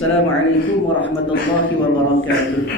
Assalamualaikum warahmatullahi wabarakatuh.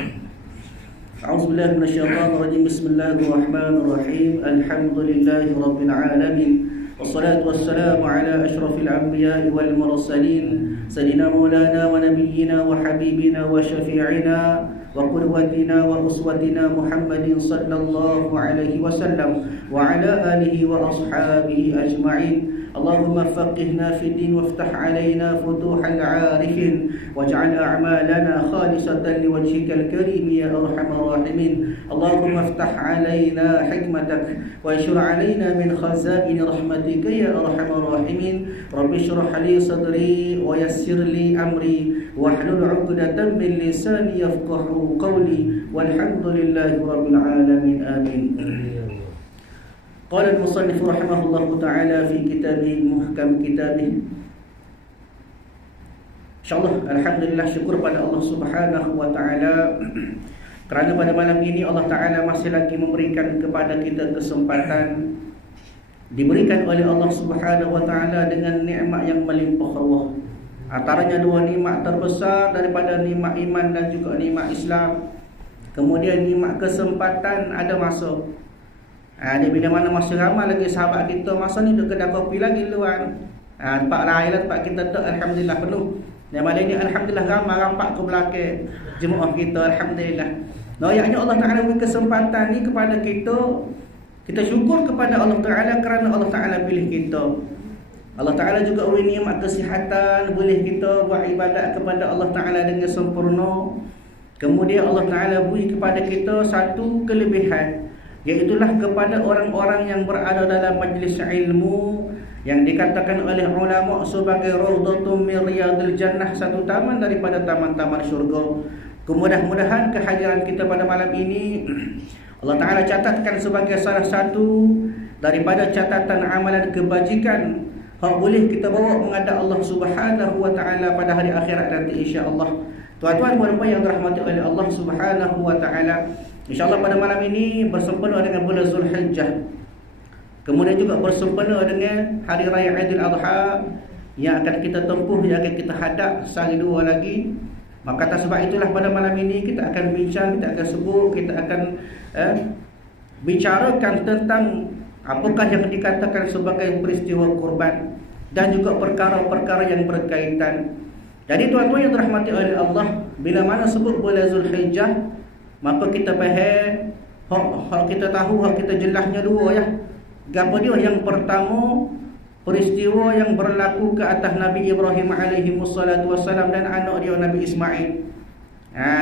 A'udzubillahi minasyaitonir rajim. Bismillahirrahmanirrahim. Alhamdulillahi rabbil alamin. Wassalatu wassalamu ala asyrafil anbiya'i wal mursalin sayyidina maulana wa nabiyyina wa habibina wa syafi'ina wa qudwatina wa uswatina Muhammadin sallallahu alaihi wasallam wa ala alihi wa ashabihi ajma'in. Allahumma faqihna fi din waftah alaina futuhal arifin waj'al a'malana khalisatan liwajhikal karim ya arhamar rahimin. Allahumma iftah alaina hikmatak wa anshur alaina min khazain rahmatika ya arhamar rahimin. Rabbi shrah li sadri wa yassir li amri wahlul 'uqdatam min lisani yafqahu qawli walhamdulillahi rabbil alamin. Amin. Qala al-musannif rahimahullahu ta'ala fi kitabih muhkam kitabih. InsyaAllah, alhamdulillah, syukur pada Allah subhanahu wa ta'ala kerana pada malam ini Allah ta'ala masih lagi memberikan kepada kita kesempatan, diberikan oleh Allah subhanahu wa ta'ala dengan nikmat yang melimpah ruah. Antaranya dua nikmat terbesar daripada nikmat iman dan juga nikmat Islam. Kemudian nikmat kesempatan ada masa. Dia bila mana masa ramai lagi sahabat kita masa ni duduk kedai kopi lagi luar. Tempat lain lah, tempat kita tak, alhamdulillah penuh. Dan malam ni alhamdulillah ramai ke belakang jemaah kita, alhamdulillah. Ayatnya Allah Ta'ala beri kesempatan ni kepada kita. Kita syukur kepada Allah Ta'ala kerana Allah Ta'ala pilih kita. Allah Ta'ala juga beri nikmat kesihatan, boleh kita buat ibadat kepada Allah Ta'ala dengan sempurna. Kemudian Allah Ta'ala beri kepada kita satu kelebihan, iaitulah kepada orang-orang yang berada dalam majlis ilmu yang dikatakan oleh ulama sebagai raudhatun min riyadil jannah, satu taman daripada taman-taman syurga. Kemudahan-mudahan kehadiran kita pada malam ini Allah Ta'ala catatkan sebagai salah satu daripada catatan amalan kebajikan yang boleh kita bawa menghadap Allah Subhanahu wa Ta'ala pada hari akhirat nanti, insya-Allah. Tuan-tuan dan puan yang dirahmati oleh Allah Subhanahu wa Ta'ala, InsyaAllah pada malam ini bersempena dengan bulan Zulhijjah, kemudian juga bersempena dengan Hari Raya Aidil Adha yang akan kita tempuh, yang akan kita hadap sehari dua lagi. Maka atas sebab itulah pada malam ini kita akan bincang, kita akan sebut, kita akan bicarakan tentang apakah yang dikatakan sebagai peristiwa kurban dan juga perkara-perkara yang berkaitan. Jadi tuan-tuan yang dirahmati oleh Allah, bila mana sebut bulan Zulhijjah, maka kita faham, hak kita tahu, hak kita jelasnya dua ya. Gapo dia? Yang pertama, peristiwa yang berlaku ke atas Nabi Ibrahim alaihi wassalatu wassalam dan anak dia Nabi Ismail.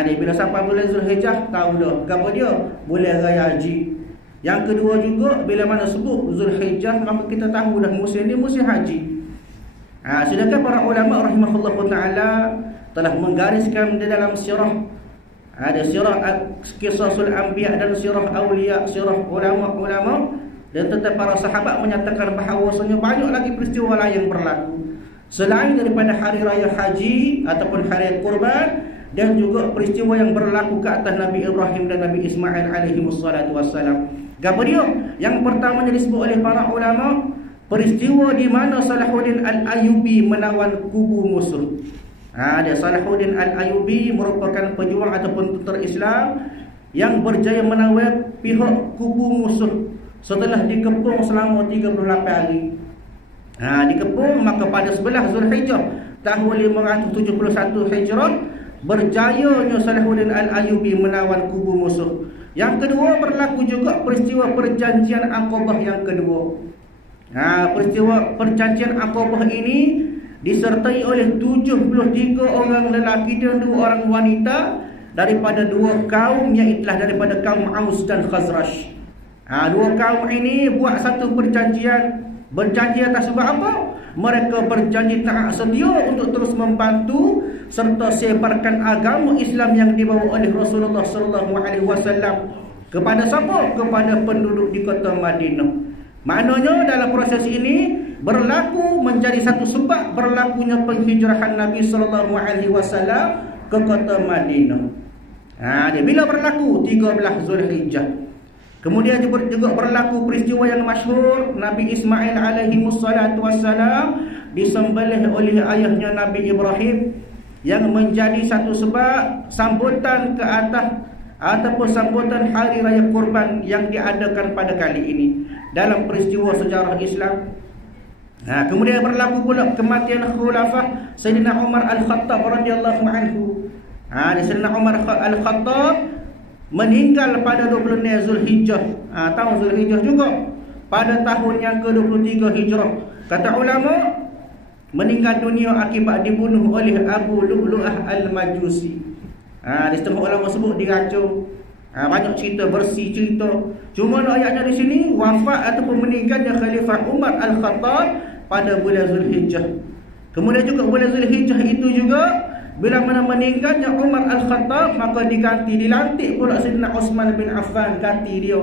Dia bila sampai bulan Zulhijjah tahu dah gapo dia? Bulan raya haji. Yang kedua juga, bila mana sebut Zulhijjah, maka kita tahu dah musim ni musim haji. Sedangkan para ulama rahimahullahu taala telah menggariskan di dalam sirah, ada sirah Qisasul Anbiya dan sirah Auliya, sirah ulama-ulama, dan tetap para sahabat menyatakan bahawasanya banyak lagi peristiwa lain yang berlaku selain daripada hari raya haji ataupun hari kurban, dan juga peristiwa yang berlaku ke atas Nabi Ibrahim dan Nabi Ismail alaihi wassalatu wassalam. Gapo dia? Yang pertama yang disebut oleh para ulama, peristiwa di mana Salahuddin Al-Ayyubi melawan kubu musuh. Dia Salahuddin Al-Ayyubi merupakan pejuang ataupun tentera Islam yang berjaya menawar pihak kubu musuh setelah dikepung selama 38 hari. Dikepung, maka pada 11 Zulhijjah tahun 571 Hijrah berjayanya Salahuddin Al-Ayyubi menawan kubu musuh. Yang kedua, berlaku juga peristiwa perjanjian Aqabah yang kedua. Peristiwa perjanjian Aqabah ini disertai oleh 73 orang lelaki dan 2 orang wanita daripada 2 kaum, iaitulah daripada kaum Aus dan Khazraj. 2 kaum ini buat satu perjanjian. Berjanji atas sebab apa? Mereka berjanji taat setia untuk terus membantu serta sebarkan agama Islam yang dibawa oleh Rasulullah sallallahu alaihi wasallam kepada siapa? Kepada penduduk di kota Madinah. Maknanya dalam proses ini berlaku menjadi satu sebab berlakunya penghijrahan Nabi sallallahu alaihi wasallam ke kota Madinah. Dia bila berlaku 13 Zulhijjah. Kemudian juga berlaku peristiwa yang masyhur, Nabi Ismail alaihi wassalatu wassalam disembelih oleh ayahnya Nabi Ibrahim. yang menjadi satu sebab sambutan ke atas ataupun sambutan hari raya kurban yang diadakan pada kali ini dalam peristiwa sejarah Islam. Kemudian berlaku pula kematian khulafah Sayyidina Umar Al-Khattab radhiyallahu anhu. Sayyidina Umar Al-Khattab meninggal pada 26 Zulhijjah. Tahun Zulhijjah juga pada tahun yang ke-23 Hijrah. Kata ulama, meninggal dunia akibat dibunuh oleh Abu Lu'lu'ah Al-Majusi. Di setengah ulama sebut diracun. Banyak cerita, bersih cerita. Cuma ayatnya di sini wafat ataupun meninggalnya Khalifah Umar Al-Khattab pada bulan Zulhijjah. Kemudian juga bulan Zulhijjah itu juga bila mana meninggalnya Umar Al-Khattab, maka dilantik pula Sayyidina Uthman bin Affan ganti dia.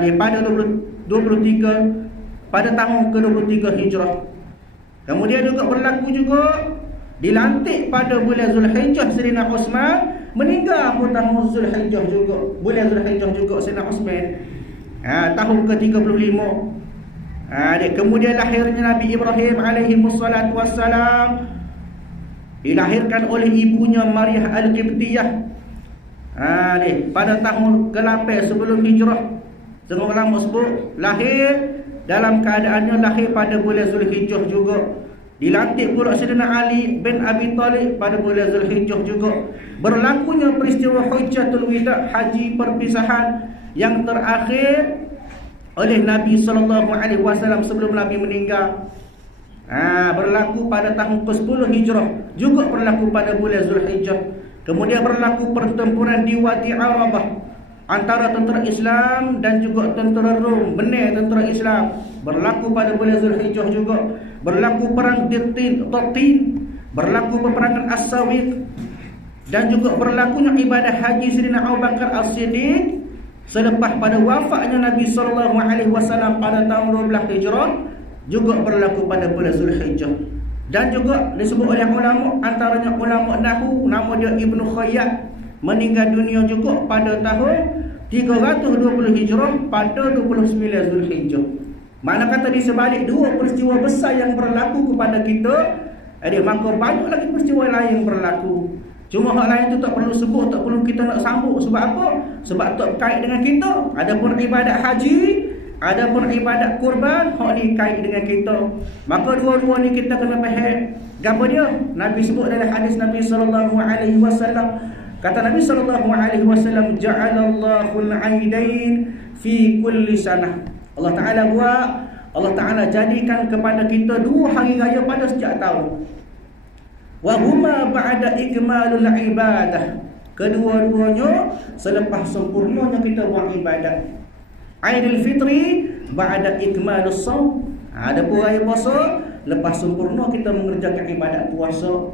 Dia pada 23 pada tahun ke-23 Hijrah. Kemudian juga berlaku juga dilantik pada bulan Zulhijjah Sayyidina Uthman, meninggal pun tahun Zulhijjah juga. Bulan Zulhijjah juga Sayyidina Uthman. Tahun ke-35. Kemudian lahirnya Nabi Ibrahim alaihi wassalatu wassalam, dilahirkan oleh ibunya Maryah Al-Qibtiyah pada tahun ke-8 sebelum hijrah. Setengah ulama sebut lahir dalam keadaannya lahir pada bulan Zulhijjah juga. Dilantik pula Sayyidina Ali bin Abi Talib pada bulan Zulhijjah juga. Berlakunya peristiwa Hujjatul Wida, haji perpisahan yang terakhir oleh Nabi SAW sebelum Nabi meninggal. Berlaku pada tahun ke-10 Hijrah, juga berlaku pada bulan Zulhijjah. Kemudian berlaku pertempuran di Wadi Arabah antara tentera Islam dan juga tentera Rom, benar tentera Islam. Berlaku pada bulan Zulhijjah juga. Berlaku perang Tattin, berlaku peperangan As-Sawiq, dan juga berlakunya ibadah haji Sayyidina Abu Bakar As-Siddiq selepas pada wafatnya Nabi SAW pada tahun 12 Hijrah, juga berlaku pada bulan Zulhijjah. Dan juga disebut oleh ulama, antaranya ulama Nahwu, nama dia Ibnu Khayyat, meninggal dunia juga pada tahun 320 Hijrah pada 29 Zulhijjah. Mana kata di sebalik dua peristiwa besar yang berlaku kepada kita, maka banyak lagi peristiwa lain yang berlaku. Cuma hal lain tu tak perlu sebut, tak perlu kita nak sambut. Sebab apa? Sebab tak kait dengan kita. Adapun ibadat haji, adapun ibadat kurban, hak ni kait dengan kita. Maka dua-dua ni kita kena faham. Gapo dia? Nabi sebut dalam hadis Nabi SAW. Kata Nabi SAW, ja'alallahu al-aidain fi kulli sanah. Allah Ta'ala buat, Allah Ta'ala jadikan kepada kita dua hari raya pada setiap tahun. Wa huma ba'da ikmalul ibadah. Kedua-duanya selepas sempurnanya kita buat ibadat. Aidil Fitri ba'da ikmalus shaum. Ada pun raya puasa, lepas sempurna kita mengerjakan ibadat puasa.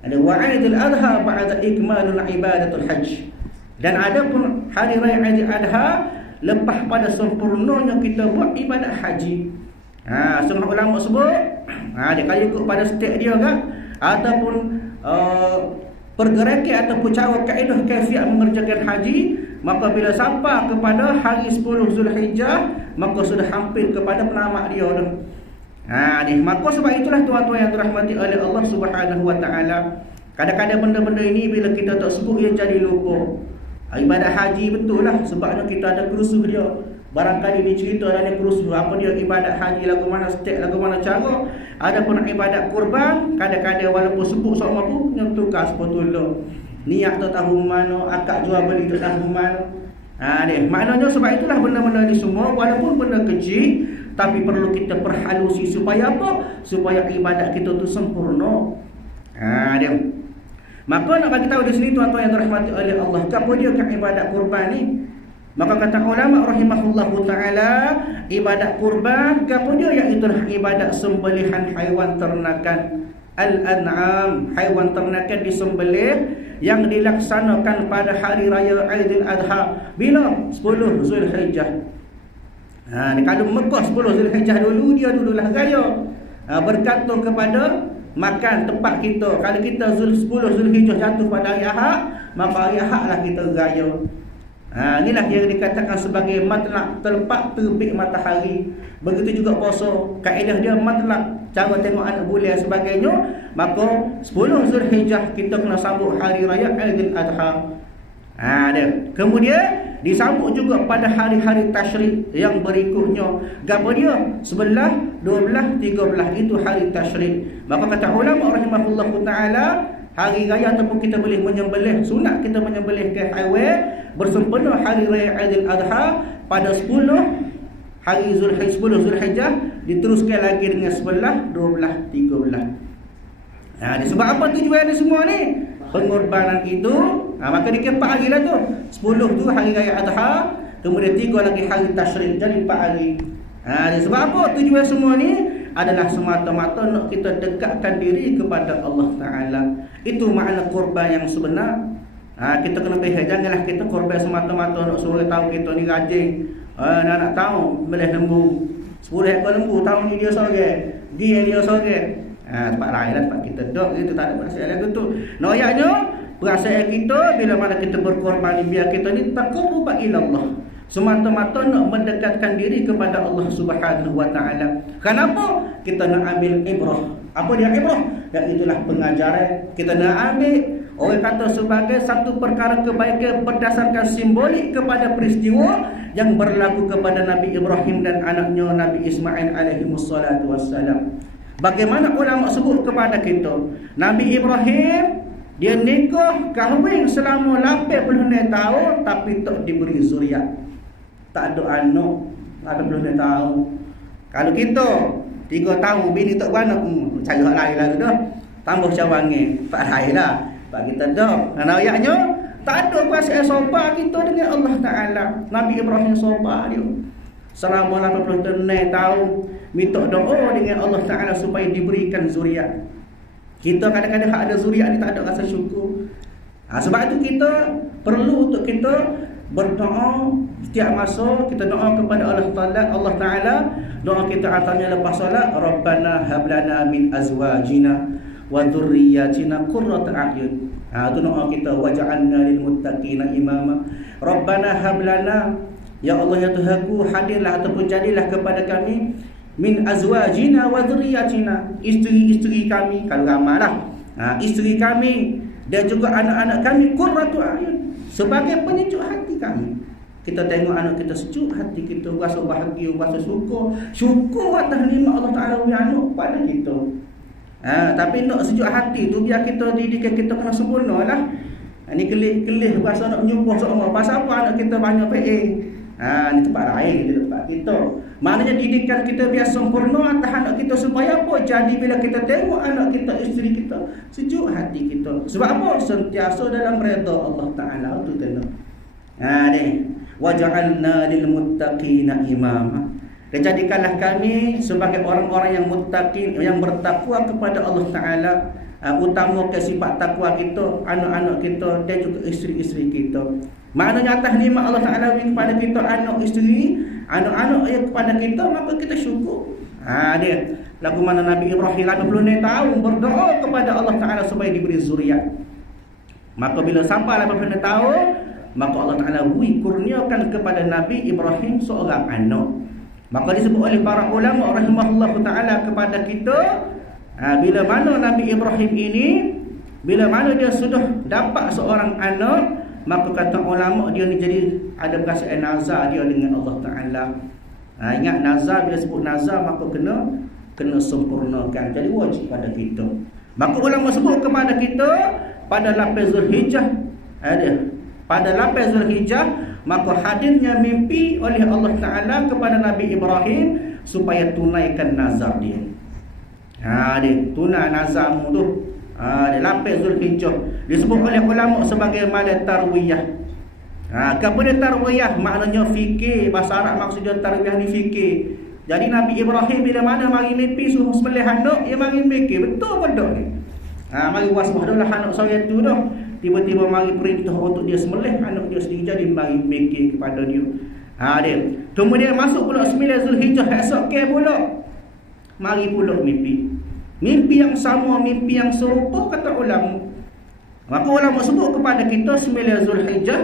Ada wa Aidil Adha ba'da ikmalul ibadatul hajj. Dan ada pun hari raya Aidil Adha lepas pada sempurnanya kita buat ibadat haji. Setengah ulama sebut dia kalau ikut pada step dia kan, ataupun pergerakan ataupun cara kaedah kaifiat mengerjakan haji, maka bila sampai kepada hari 10 Zulhijjah, maka sudah hampir kepada penamat dia dah. Maka sebab itulah tuan-tuan yang dirahmati oleh Allah Subhanahu wa taala, kadang-kadang benda-benda ini bila kita tak sebut ia jadi lupa. Ibadat haji betul lah, sebabnya kita ada kerusuh dia. Barangkali dicerita dalam kerusuh apa dia ibadat haji, lagu mana step, lagu mana cara. Ada pun ibadat kurban, kadang-kadang walaupun sebut sama tu yang tukar sepatutnya. Niat tu tahu mana, akad jual beli tu tahu mana. Maknanya sebab itulah benda-benda ni semua walaupun benda kecil, tapi perlu kita perhalusi supaya apa? Supaya ibadat kita tu sempurna. Dia. Maka nak bagi tahu di sini tuan-tuan yang dirahmati oleh Allah, apa dia kan ibadat kurban ni? Maka kata ulama rahimahullahu taala, ibadat kurban apa dia, iaitu ibadat sembelihan haiwan ternakan, al-an'am, haiwan ternakan disembelih yang dilaksanakan pada hari raya Aidil Adha. Bila? 10 Zulhijjah. Kalau Mekah 10 Zulhijjah dulu, dia dululah raya. Bergantung kepada makan tempat kita. Kalau kita 10 Zulhijjah jatuh pada hari Ahad, maka hari Ahad lah kita raya. Inilah yang dikatakan sebagai matlaq, tempat terbit matahari. Begitu juga puasa, kaedah dia matlaq, cara tengok anak bulan dan sebagainya, maka 10 Zulhijjah kita kena sambut hari raya Aidil Adha. Dia. Kemudian disambut juga pada hari-hari tasyrik yang berikutnya. Gapo dia? 11, 12, 13 itu hari tasyrik. Maka kata ulama rahimahullahu taala, hari raya ataupun kita boleh menyembelih, sunat kita menyembelih ke haiwan bersempena hari raya Aidil Adha pada 10 hari Zulhijjah, 10 Zulhijjah, diteruskan lagi dengan 11, 12, 13. Sebab apa tujuan ni semua ni? Pengorbanan itu, maka dia 4 hari lah tu. 10 tu hari raya Adha, kemudian 3 lagi hari tasyrik, jadi 4 hari. Sebab apa tujuan semua ni? Adalah semata-mata nak kita dekatkan diri kepada Allah Ta'ala. Itu makna korban yang sebenar. Kita kena behel, janganlah kita korban semata-mata nak suruh tahu kita ni rajin. Nak tahu boleh lembu 10 ekor lembu, tahun ni dia sore, dia sore. Tempat lain lah, tempat kita duduk, itu tak ada perasaan lagu tu. Noyaknya perasaan kita bila mana kita berkorban, biar kita ni taqarruba ila Allah, semata-mata nak mendekatkan diri kepada Allah Subhanahu wa taala. Kenapa? Kita nak ambil ibrah. Apa dia ibrah? Iaitulah pengajaran. Kita nak ambil, orang kata sebagai satu perkara kebaikan berdasarkan simbolik kepada peristiwa yang berlaku kepada Nabi Ibrahim dan anaknya Nabi Ismail alaihi wassalatu wassalam. Bagaimana ulama sebut kepada kita, Nabi Ibrahim dia nikah kahwin selama 80 tahun tapi tak diberi zuriat. Tak ada anak, tak ada belum tahu. Kalau kita 3 tahun bini tak beranak, cari hak lain lah tu dah. Tambah cawangan, tak lain lah. Sebab kita dah. Ayatnya tak ada perasaan sopan kita dengan Allah Ta'ala. Nabi Ibrahim sopan dia. Selama 80 tahun minta doa dengan Allah Ta'ala supaya diberikan zuriat. Kita kadang-kadang hak ada zuriat ni tak ada rasa syukur. Sebab itu kita perlu untuk kita berdoa setiap masa. Kita doa kepada Allah Ta'ala. Doa kita antaranya lepas solat, Rabbana hablana min azwajina wa dhurriyyatina qurrata a'yun. Itu doa kita, waj'alna lil muttaqina imama. Rabbana hablana, ya Allah ya Tuhanku, hadirlah ataupun jadilah kepada kami min azwajina wa dhurriyyatina, isteri-isteri kami, kalau ramailah, isteri kami dan juga anak-anak kami, qurratu a'yun, sebagai penyejuk hati kami. Kita tengok anak kita sejuk, hati kita rasa bahagia, rasa syukur atas nikmat Allah Ta'ala yang anak pada kita. Tapi nak sejuk hati tu biar kita didikan kita kena sempurna lah. Ini kelih bahasa nak menyumpah seorang. Pasal apa anak kita banyak PA? Ini tempat lain, di tempat kita. Maknanya didikan kita biar sempurna atas anak kita supaya apa? Jadi bila kita tengok anak kita, isteri kita, sejuk hati kita. Sebab apa? Sentiasa dalam redha Allah Ta'ala. Itu tengok. Ni waj'alna lil muttaqina imama. Dan jadikanlah kami sebagai orang-orang yang muttaqin, yang bertakwa kepada Allah Ta'ala. Utamakan sifat takwa kita, anak-anak kita dan juga isteri-isteri kita. Maknanya atas nikmat Allah Ta'ala kepada kita, anak isteri, anak-anak yang kepada kita, maka kita syukur. Dia lagu mana Nabi Ibrahim 80 tahun berdoa kepada Allah Ta'ala supaya diberi zuriat. Maka bila sampai 80 tahun, maka Allah Ta'ala kurniakan kepada Nabi Ibrahim seorang anak. Maka disebut oleh para ulama rahimahullah ta'ala kepada kita, bila mana Nabi Ibrahim ini, bila mana dia sudah dapat seorang anak, maka kata ulama dia ni jadi ada perasaan nazar dia dengan Allah Ta'ala. Ingat nazar, bila sebut nazar maka kena sempurnakan, jadi wajib pada kita. Maka ulama sebut kepada kita pada 8 Zulhijjah, pada 8 Zulhijjah, maka hadirnya mimpi oleh Allah Ta'ala kepada Nabi Ibrahim supaya tunaikan nazar dia. Dia tunai nazarmu tu. Dia 8 Zulhijjah disebut oleh ulama sebagai malam tarwiyah. Kemudian tarwiyah maknanya fikir. Bahasa Arab maksudnya tarwiyah ni fikir. Jadi Nabi Ibrahim bila mana mari mimpi suruh sembelih anak, dia mari fikir betul betul ni. Mari wasbah dah anak saya tu dah. Tiba-tiba mari perintah untuk dia sembelih anak dia sendiri, jadi mari fikir kepada dia. Dia. Kemudian masuk pula 9 Zulhijjah esok ke pula. Mari pula mimpi. Mimpi yang sama, mimpi yang serupa kata ulama. Maka ulama sebut kepada kita 9 Zulhijjah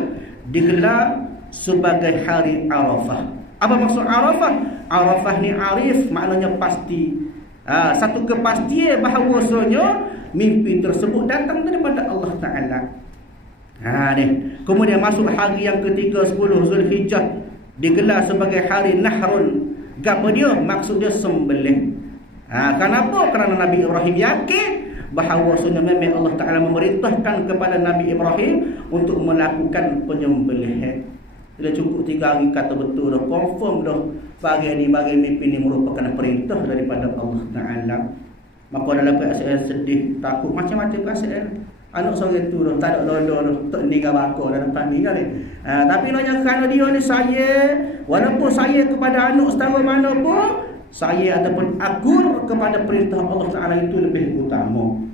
digelar sebagai hari Arafah. Apa maksud Arafah? Arafah ni arif, maknanya pasti. Satu kepastian bahawasanya mimpi tersebut datang daripada Allah Ta'ala. Kemudian masuk hari yang ketiga 10 Zulhijjah, digelar sebagai hari Nahrun. Gapo dia? Maksud dia sembelih. Kenapa? Kerana Nabi Ibrahim yakin bahawasanya memang Allah Ta'ala memerintahkan kepada Nabi Ibrahim untuk melakukan penyembelihan. Dia cukup 3 hari kata betul dah, confirm dah bagi mimpi ni merupakan perintah daripada Allah Ta'ala. Maka dalam perasaan sedih, takut, macam-macam perasaan. Anak seorang tu dah, tak ada lodo dah, tak meninggal bakar dah depan ni kan. Tapi nanya kerana dia ni saya, walaupun saya kepada anak setara mana pun, saya ataupun akur kepada perintah Allah Ta'ala itu lebih utama.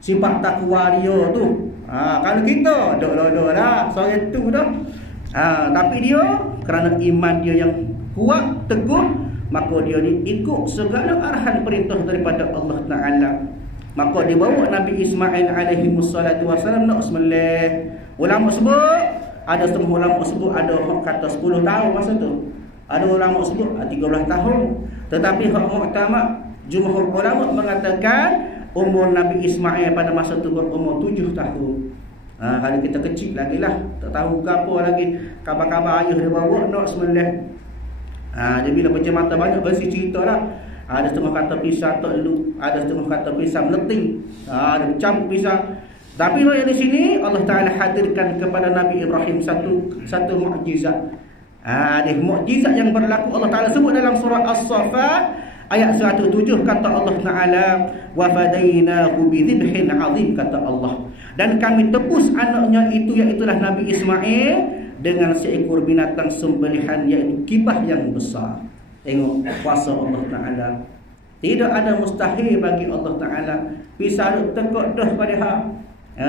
Sifat takwa dia tu. Kalau kita dok lodo dah, seorang tu dah. Tapi dia kerana iman dia yang kuat, teguh, maka dia ni ikut segala arahan perintah daripada Allah Ta'ala. Maka dibawa Nabi Ismail alaihi wassalatu wassalam nak sembelih. Ulama sebut, ada setengah ulama sebut ada kata 10 tahun masa tu. Ada ulama sebut 13 tahun. Tetapi hak muktamad jumhur ulama mengatakan umur Nabi Ismail pada masa tu berumur 7 tahun. Kalau kita kecil lagi lah, tak tahu apa lagi, kabar-kabar ayah dia bawa nak sembelih. Dia bila pecah mata banyak versi cerita lah. Ada setengah kata pisang tak elok, ada setengah kata pisang meleting, ada campur pisang. Tapi yang di sini Allah Ta'ala hadirkan kepada Nabi Ibrahim satu mukjizat. Mukjizat yang berlaku Allah Ta'ala sebut dalam surah As-Saffat ayat 107, kata Allah Ta'ala, wa fadainahu bidhibhin azim, kata Allah, dan kami tebus anaknya itu, iaitulah Nabi Ismail, dengan seekor binatang sembelihan, iaitu kibah yang besar. Tengok kuasa Allah Ta'ala. Tidak ada mustahil bagi Allah Ta'ala. Pisau tekuk dah pada hak.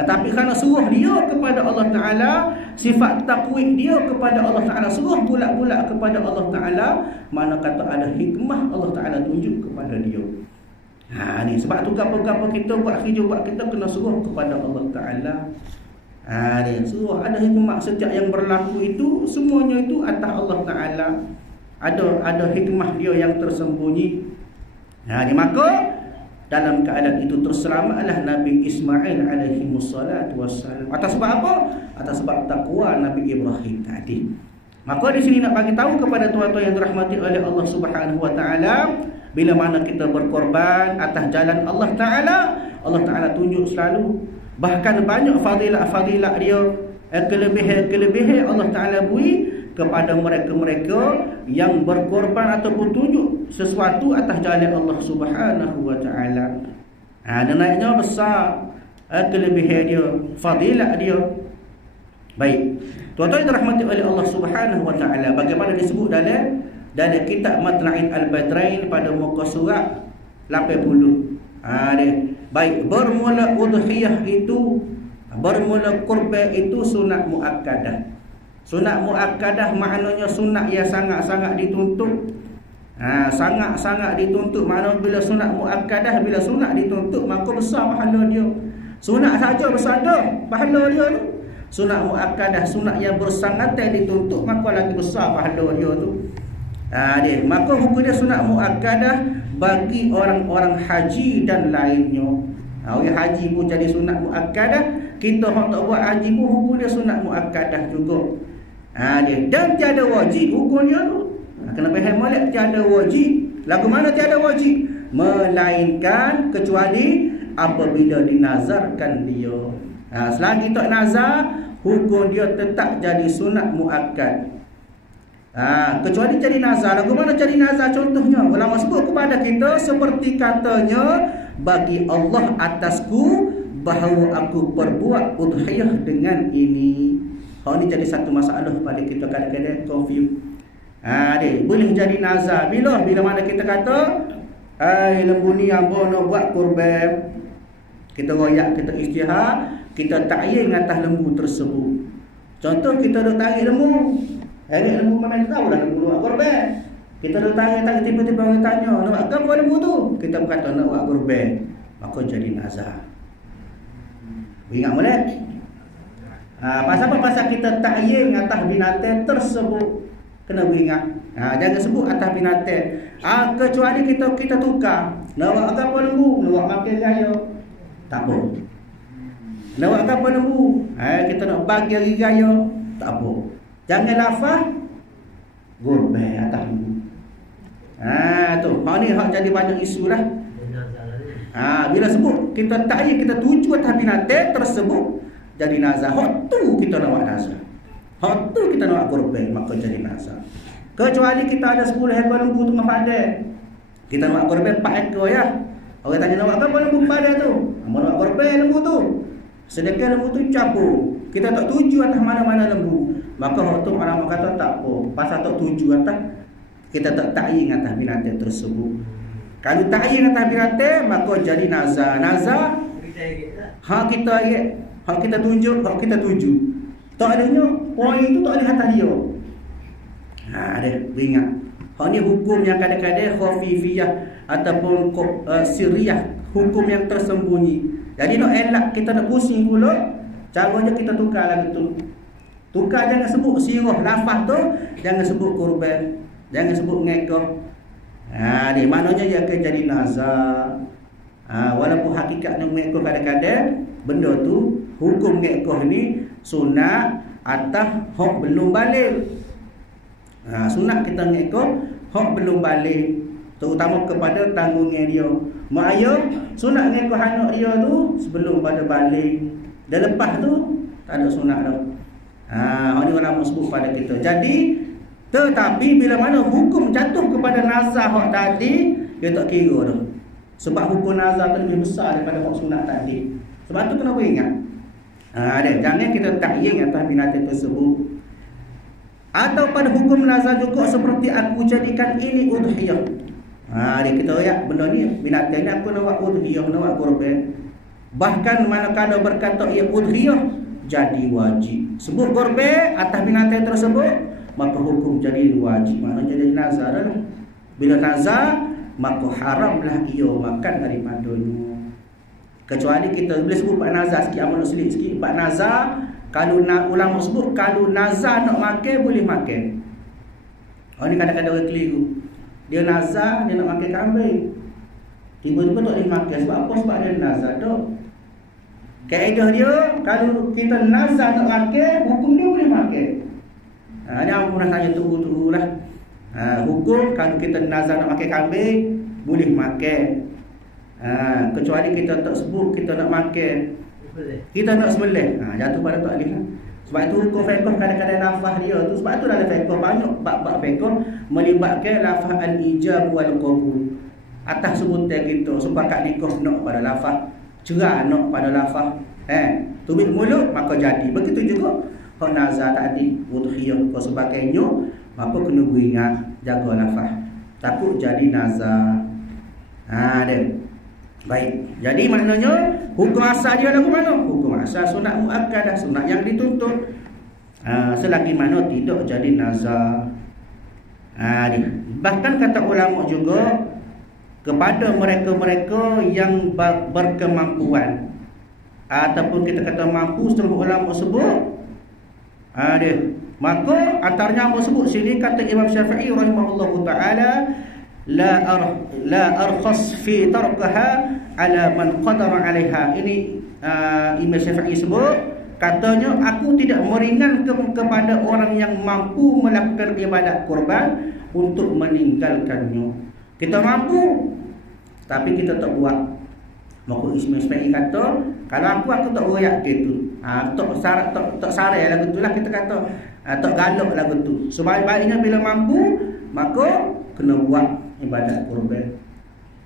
Tapi kerana suruh dia kepada Allah Ta'ala, sifat takwid dia kepada Allah Ta'ala, suruh bulat-bulat kepada Allah Ta'ala, mana kata ada hikmah Allah Ta'ala tunjuk kepada dia. Ni sebab tu gapo-gapo kita buat kerja, buat kita kena suruh kepada Allah Ta'ala. Ni suruh, ada hikmah. Setiap yang berlaku itu semuanya itu atas Allah Ta'ala. Ada hikmah dia yang tersembunyi. Maka dalam keadaan itu terselamatlah Nabi Ismail alaihi wassalatu wassalam. Atas sebab apa? Atas sebab takwa Nabi Ibrahim tadi. Maka di sini nak bagi tahu kepada tuan-tuan yang dirahmati oleh Allah Subhanahu wa taala, bila mana kita berkorban atas jalan Allah Ta'ala, Allah Ta'ala tunjuk selalu. Bahkan banyak fadilat-fadilat dia, kelebihan-kelebihan Allah Ta'ala beri kepada mereka-mereka yang berkorban ataupun tunjuk sesuatu atas jalan Allah Subhanahu wa Ta'ala. Dan naiknya besar kelebihan dia, fadilat dia. Baik, tuan-tuan yang dirahmati oleh Allah Subhanahu wa Ta'ala, bagaimana disebut dalam kitab Matla'in Al-Badrain pada muka surat 80. Baik, bermula udhiyah itu, bermula kurban itu sunat muakkadah. Sunat muakkadah maknanya sunat yang sangat-sangat dituntut. Sangat-sangat dituntut. Maknanya bila sunat muakkadah, bila sunat dituntut, maka besar pahala dia. Sunat saja besar dah pahala dia tu. Sunat muakkadah, sunat yang bersangatan dituntut, maka lagi besar pahala dia tu. Maka hukum dia sunat muakkadah bagi orang-orang haji dan lainnya. Orang haji pun jadi sunat muakkadah. Kita orang tak buat haji pun hukum dia sunat muakkadah juga. Dan tiada wajib hukum dia tu. Kena faham molek, tiada wajib. Lagu mana tiada wajib? Melainkan kecuali apabila dinazarkan dia. Selagi tak nazar, hukum dia tetap jadi sunat muakkad. Kecuali jadi nazar. Lagu mana jadi nazar contohnya? Ulama sebut kepada kita seperti katanya, bagi Allah atasku bahawa aku perbuat udhiyah dengan ini. Ini jadi satu masalah pada kita, kadang-kadang confuse. Boleh jadi nazar bila mana kita kata lembu ni hamba nak buat kurban, kita royak, kita istihar, kita ta'yin atas lembu tersebut. Contoh kita dah tarik lembu, lembu mana kita tahu dah lembu buat kurban. Kita dah tarik tiba-tiba orang tanya, nak buat apa lembu tu? Kita berkata nak buat kurban, maka jadi nazar. Ingat boleh? Pasal apa? Pasal kita ta'yin atas binatang tersebut. Kena beringat. Jangan sebut atas binatang. Kecuali kita tukar. Nak buat apa lembu? Nak buat makan raya. Tak apa. Nak buat apa lembu? Kita nak bagi hari raya. Tak apa. Jangan lafaz gurbai atas lembu. Tu. Hak ni hak jadi banyak isu lah. Bila sebut kita takyid, kita tuju atas binatang tersebut, jadi nazar. Hak tu kita nak buat nazar. Hak tu kita nak buat gurbai, maka jadi nazar. Kecuali kita ada 10 ekor lembu tengah padang, kita nak buat gurbai 4 ekor ya. Orang tanya nak buat apa lembu padang tu? Mau nak buat gurbai lembu tu. Sedangkan lembu tu capur. Kita tak tuju atas mana-mana lembu. Maka hak tu orang kata tak apa. Pasal tak tuju atas, kita tak takyid atas binatang tersebut. Kalau takyid atas binatang, maka jadi nazar. Nazar hak kita ayat, hak kita tunjuk, hak kita tuju. Tak adanya poin tu tak ada atas dia. Ada ingat. Hak ni hukum yang kadang-kadang khafifiyah ataupun sirriyah, hukum yang tersembunyi. Jadi nak elak kita nak pusing pula, caranya kita tukar lagu tu. Tukar, jangan sebut sirah lafaz tu, jangan sebut kurban, jangan sebut ngekah. Ni maknanya dia akan jadi nazar. Walaupun hakikatnya ngekah kadang-kadang benda tu, hukum ngekah ni sunat atas hak belum balik. Sunat kita ngekah hak belum balik, terutama kepada tanggungan dia. Mak ayah sunat ngekah anak dia tu sebelum pada balik. Dan lepas tu tak ada sunat dah. Hak ni orang sebut pada kita. Jadi tetapi bila mana hukum jatuh kepada nazar hak tadi, dia tak kira dah. Sebab hukum nazar tu lebih besar daripada hak sunat tadi. Sebab tu kena ingat. Jangan kita takyid atas binatang tersebut. Atau pada hukum nazar juga seperti aku jadikan ini udhiyah. Kita ayat benda ni, binatang ni aku nak buat udhiyah, nak buat kurban. Bahkan manakala berkata ia udhiyah, jadi wajib. Sebut kurban atas binatang tersebut, maka hukum jadi wajib. Maknanya jadi nazar dah. Bila nazar, maka haramlah ia makan daripadanya. Kecuali kita boleh sebut pak nazar sikit, amal selit sikit. Pak nazar, kalau ulama sebut kalau nazar nak makan boleh makan. Ni kadang-kadang orang keliru. Dia nazar dia nak makan kambing, tiba-tiba tak boleh makan. Sebab apa? Sebab dia nazar tu. Kaedah dia, kalau kita nazar nak makan, hukum dia boleh makan. Ni aku pernah tanya tunggu lah. Hukum kalau kita nazar nak makan kambing boleh makan. Kecuali kita tak sebut kita nak makan, kita nak sembelih, jatuh pada taklif lah. Sebab itu hukum fiqh kadang-kadang lafaz dia tu. Sebab tu dalam fiqh banyak bab-bab fiqh melibatkan lafaz al-ijab wal qabul. Atas sebutan kita sepakat nikah nak pada lafaz, cerah nak pada lafaz, tubik mulut maka jadi. Begitu juga hak nazar tadi, udhiyah atau sebagainya, maka kena ingat jaga lafaz, takut jadi nazar. Baik. Jadi maknanya hukum asal dia lagu mana? Hukum asal sunat muakkadah, sunat yang dituntut. Selagi mana tidak jadi nazar. Bahkan kata ulama juga kepada mereka-mereka yang berkemampuan ataupun kita kata mampu, setengah ulama sebut maka antaranya apa sebut sini, kata Imam Syafi'i rahimahullahu taala, la arkhas fi tarkaha ala man qadara 'alaiha. Ini Imam Syafi'i sebut, katanya aku tidak meringankan kepada orang yang mampu melakukan ibadat kurban untuk meninggalkannya. Kita mampu tapi kita tak buat, maka Imam Syafi'i kata, kalau aku tak royak gitu, tak sarai lagu tu lah, kita kata tak galak lagu tu. Sebaik-baiknya bila mampu maka kena buat ibadat kurban.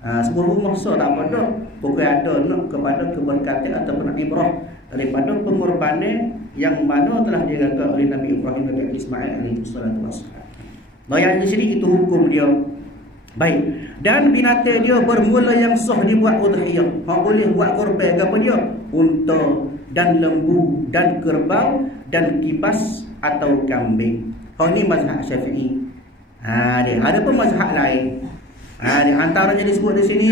Sebuah rumah so tak apa dah, pokoknya ada nak kepada keberkatan ataupun ibrah daripada pengorbanan yang mana telah dilakukan oleh Nabi Ibrahim dan Nabi Ismail alaihi salatu wassalam. Bayang di sini itu hukum dia. Baik. Dan binatang dia bermula yang sah dibuat udhiyah. Hak boleh buat kurban apa dia? Unta dan lembu dan kerbau dan kibas atau kambing. Hak ni mazhab Syafi'i. Ada pun mazhab lain. Di antaranya disebut di sini